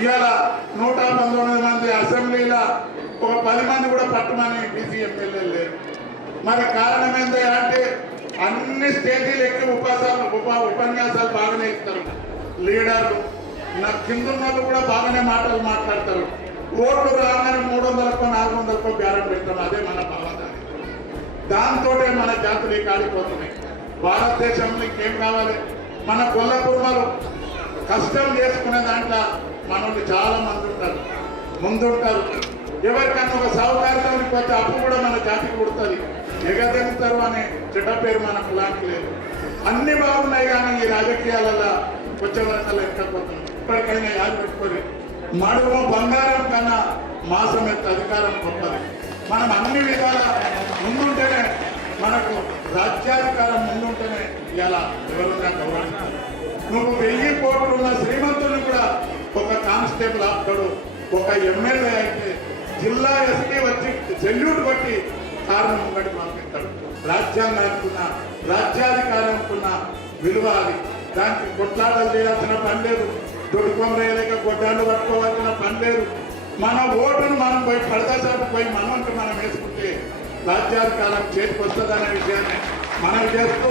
ఇవాళ నూట పంతొమ్మిది మంది అసెంబ్లీలో ఒక పది మంది కూడా పట్టమని బీసీ ఎమ్మెల్యేలు లేరు మరి కారణం ఏంటంటే అంటే అన్ని స్టేజీలు ఎక్కి ఉపాసాలు ఉప ఉపన్యాసాలు బాగానే ఇస్తారు. లీడర్లు నా కింద ఉన్న వాళ్ళు కూడా బాగానే మాటలు మాట్లాడతారు. ఓట్లు రాగానే మూడు వందలకు నాలుగు వందలకు బేరం పెడతాం అదే మన బలదాన్ని దాంతో మన జాతులు కాలిపోతున్నాయి భారతదేశంలో ఇంకేం కావాలి? మన గొల్ల కుర్మలు కష్టం చేసుకునే దాంట్లో మనల్ని చాలా మంది ఉంటారు ముందుంటారు ఎవరికైనా ఒక సౌకర్యం పోతే అప్పు కూడా మన జాతికి పుడుతుంది. ఎగదెగుతారు అనే చెడ్డ పేరు మన లాంటి లేదు. అన్ని బాగున్నాయి కానీ ఈ రాజకీయాలలో కొంచెం వరకు ఎక్కకపోతుంది ఇప్పటికైనా యాద పెట్టుకొని మడుగు బంగారం కన్నా మాసం ఎంత అధికారం గొప్పది. మనం అన్ని విధాల ముందుంటేనే మనకు రాజ్యాధికారం ముందుంటేనే ఇలా ఎవరున్నా గౌరవిస్తారు. నువ్వు వెయ్యి కోట్లు ఉన్న శ్రీమంతుని కూడా ఒక కానిస్టేబుల్ ఆపుతాడు ఒక ఎమ్మెల్యే అయితే జిల్లా ఎస్పీ వచ్చి సెల్యూట్ కొట్టి కారణం ముంగటి పంపిస్తాడు రాజ్యాంగానికున్న రాజ్యాధికారానికున్న విలువ అది. దానికి కొట్లాటలు చేయాల్సిన పని లేదు. దొడుకోం రేయలేక గొడ్డాలు పట్టుకోవాల్సిన పని లేదు. మన ఓటును మనం పోయి పడదశాపు పోయి మనం మనం వేసుకుంటే రాజ్యాధికారం చేతికి వస్తుందనే విషయాన్ని మనం చేస్తూ